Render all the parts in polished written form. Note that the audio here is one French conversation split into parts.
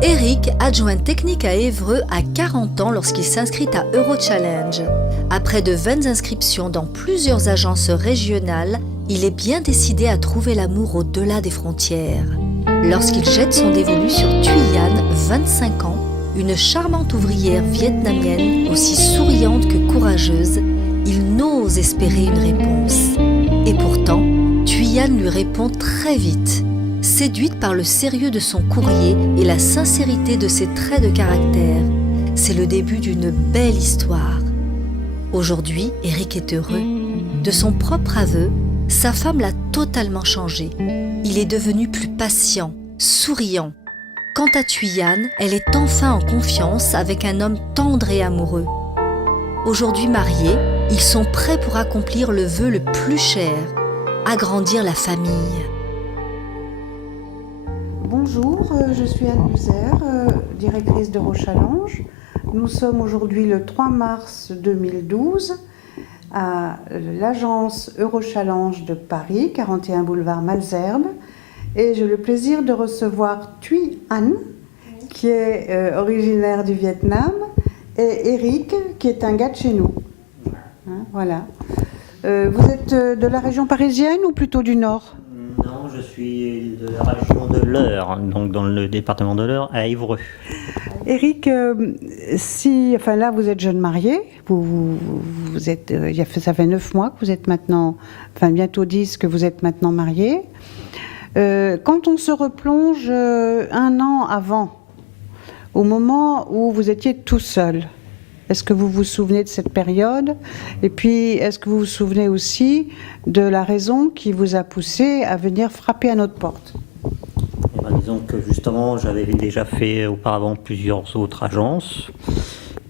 Eric, adjoint technique à Évreux, a 40 ans lorsqu'il s'inscrit à Eurochallenge. Après de vaines inscriptions dans plusieurs agences régionales, il est bien décidé à trouver l'amour au-delà des frontières. Lorsqu'il jette son dévolu sur Thuy Anh, 25 ans, une charmante ouvrière vietnamienne, aussi souriante que courageuse, il n'ose espérer une réponse. Et pourtant, Thuy Anh lui répond très vite. Séduite par le sérieux de son courrier et la sincérité de ses traits de caractère, c'est le début d'une belle histoire. Aujourd'hui, Eric est heureux. De son propre aveu, sa femme l'a totalement changé. Il est devenu plus patient, souriant. Quant à Thuy Anh, elle est enfin en confiance avec un homme tendre et amoureux. Aujourd'hui mariés, ils sont prêts pour accomplir le vœu le plus cher, agrandir la famille. Bonjour, je suis Anne Buzer, directrice d'Eurochallenge. Nous sommes aujourd'hui le 3 mars 2012 à l'agence Eurochallenge de Paris, 41 boulevard Malesherbes. Et j'ai le plaisir de recevoir Thuy Anh, qui est originaire du Vietnam, et Eric, qui est un gars de chez nous. Hein, voilà. Vous êtes de la région parisienne ou plutôt du Nord ? Non, je suis de la région de l'Eure, donc dans le département de l'Eure, à Évreux. Eric, là vous êtes jeune marié, vous êtes, ça fait 9 mois que vous êtes maintenant, bientôt 10 que vous êtes maintenant marié. Quand on se replonge 1 an avant, au moment où vous étiez tout seul, est-ce que vous vous souvenez de cette période ? Et puis, est-ce que vous vous souvenez aussi de la raison qui vous a poussé à venir frapper à notre porte ? Disons que justement, j'avais déjà fait auparavant plusieurs autres agences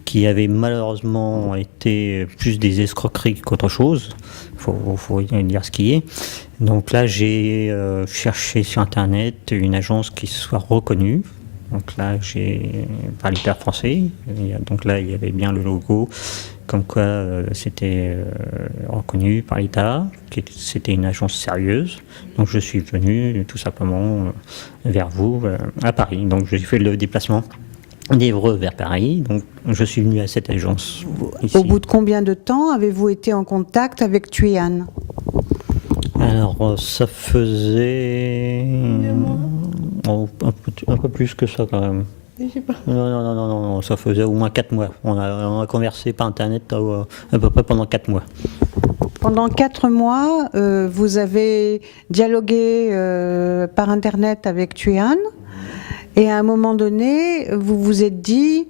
qui avaient malheureusement été plus des escroqueries qu'autre chose. Faut dire ce qui est. Donc là, j'ai cherché sur Internet une agence qui soit reconnue. Donc là, j'ai par l'État français. Donc là, il y avait bien le logo, comme quoi c'était reconnu par l'État, que c'était une agence sérieuse. Donc je suis venu tout simplement vers vous à Paris. Donc j'ai fait le déplacement d'Évreux vers Paris. Donc je suis venu à cette agence. Ici. Au bout de combien de temps avez-vous été en contact avec Thuy Anh ? Alors ça faisait un peu plus que ça quand même. Je sais pas. Non, ça faisait au moins 4 mois. On a conversé par Internet à peu près pendant 4 mois. Pendant 4 mois, vous avez dialogué par Internet avec Thuy Anh, et à un moment donné, vous vous êtes dit...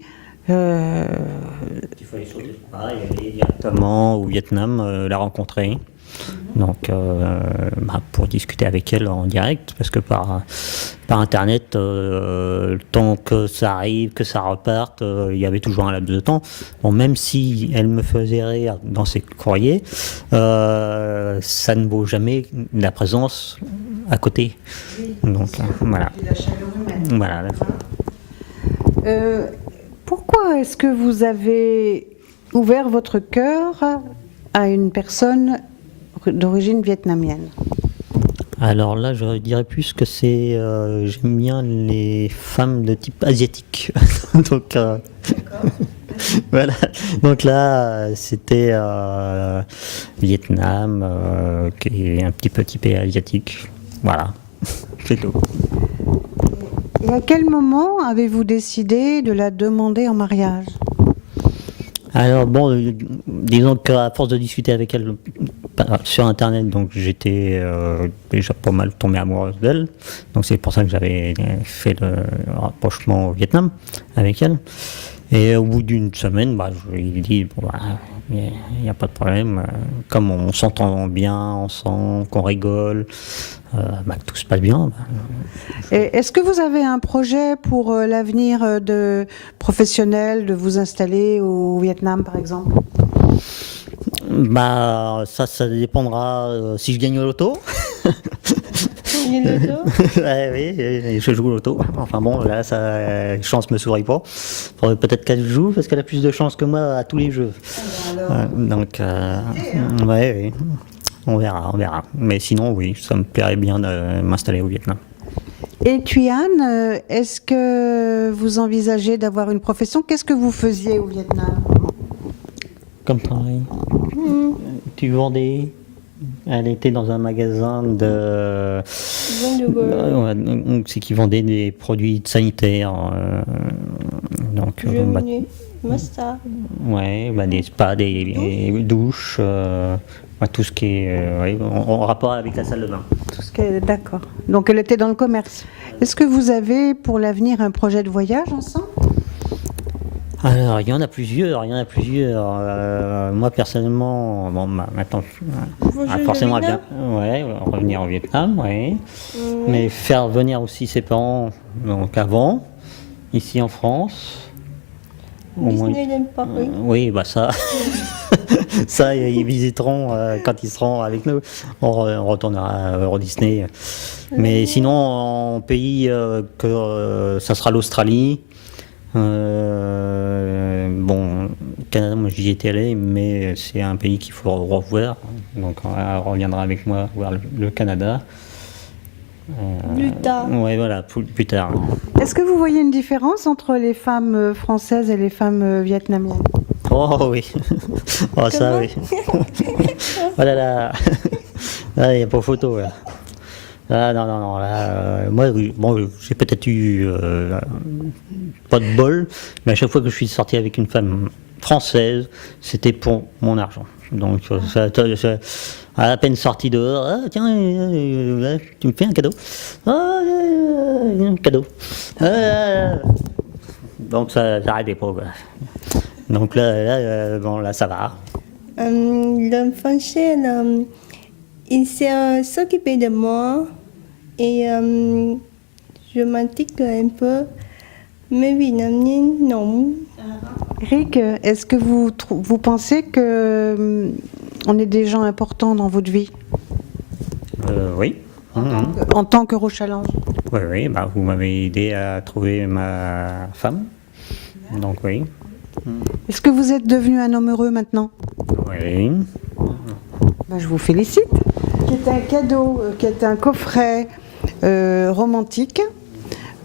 Il fallait sauter le pas et aller directement au Vietnam, la rencontrer. Donc, pour discuter avec elle en direct, parce que par Internet, le temps que ça arrive, que ça reparte, il y avait toujours un laps de temps. Bon, même si elle me faisait rire dans ses courriers, ça ne vaut jamais la présence à côté. Donc, voilà. La chaleur humaine. Voilà. Pourquoi est-ce que vous avez ouvert votre cœur à une personne d'origine vietnamienne ? Alors là, je dirais plus que c'est... j'aime bien les femmes de type asiatique. Donc, voilà. Donc là, c'était Vietnam, qui est un petit peu typé asiatique. Voilà, c'est tout. Et à quel moment avez-vous décidé de la demander en mariage ? Alors bon, disons qu'à force de discuter avec elle sur Internet, donc j'étais déjà pas mal tombé amoureuse d'elle. Donc c'est pour ça que j'avais fait le rapprochement au Vietnam avec elle. Et au bout d'une semaine, je lui ai dit, il n'y a pas de problème. Comme on s'entend bien ensemble, qu'on rigole, que tout se passe bien. Et est-ce que vous avez un projet pour l'avenir professionnel, de vous installer au Vietnam par exemple ? Ça dépendra si je gagne au loto. Vous gagnez le loto ? Oui, je joue au loto. Enfin bon, là, la chance me sourit pas. Faudrait peut-être qu'elle joue parce qu'elle a plus de chance que moi à tous les jeux. Donc, oui. On verra. Mais sinon, oui, ça me plairait bien de m'installer au Vietnam. Et Thuyan, est-ce que vous envisagez d'avoir une profession? Qu'est-ce que vous faisiez au Vietnam? Comme travail. Tu vendais. Elle était dans un magasin de. Ouais, donc, c'est qui vendait des produits sanitaires. Donc, bah, massage. ouais, bah, des spas, des douches, bah, tout ce qui est ouais, en rapport avec la salle de bain. Tout ce qui est... D'accord. Donc elle était dans le commerce. Est-ce que vous avez pour l'avenir un projet de voyage ensemble? Alors, il y en a plusieurs, moi, personnellement, bon, maintenant, forcément, ouais, revenir au Vietnam, ouais. Mais faire venir aussi ses parents, donc avant, ici en France. Au moins, oui, bah ça, ça, ils visiteront quand ils seront avec nous. On retournera à Euro Disney. Mais sinon, en pays, ça sera l'Australie. Bon, Canada, moi j'y étais allé, mais c'est un pays qu'il faut revoir. Donc on reviendra avec moi voir le Canada. Plus tard. Ouais, voilà, plus tard. Est-ce que vous voyez une différence entre les femmes françaises et les femmes vietnamiennes? Oh oui, oh ça oui. Oh là là, là il n'y a pas photo là. Ah non, non, non, là, moi, bon, j'ai peut-être eu pas de bol, mais à chaque fois que je suis sorti avec une femme française, c'était pour mon argent. Donc, à la peine sorti dehors, ah, tiens, tu me fais un cadeau. Ah, un cadeau. Donc, ça n'arrêtait pas, quoi. Donc là, bon, là, ça va. Le français, il s'est s'occuper de moi et je m'intrigue un peu, mais vietnamien, non. Rick, est-ce que vous pensez que on est des gens importants dans votre vie? Oui. En tant qu'Eurochallenge? Oui, oui, bah, vous m'avez aidé à trouver ma femme. Donc oui. Est-ce que vous êtes devenu un homme heureux maintenant? Oui. Ben, je vous félicite. Qui est un cadeau, qui est un coffret romantique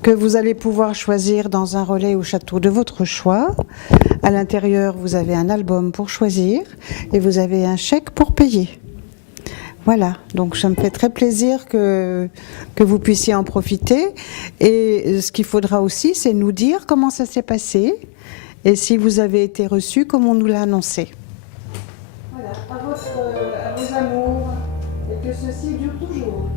que vous allez pouvoir choisir dans un relais au château de votre choix. À l'intérieur, vous avez un album pour choisir et vous avez un chèque pour payer. Voilà, donc ça me fait très plaisir que vous puissiez en profiter. Et ce qu'il faudra aussi, c'est nous dire comment ça s'est passé et si vous avez été reçu comme on nous l'a annoncé. Voilà, à vos amours et que ceci dure toujours.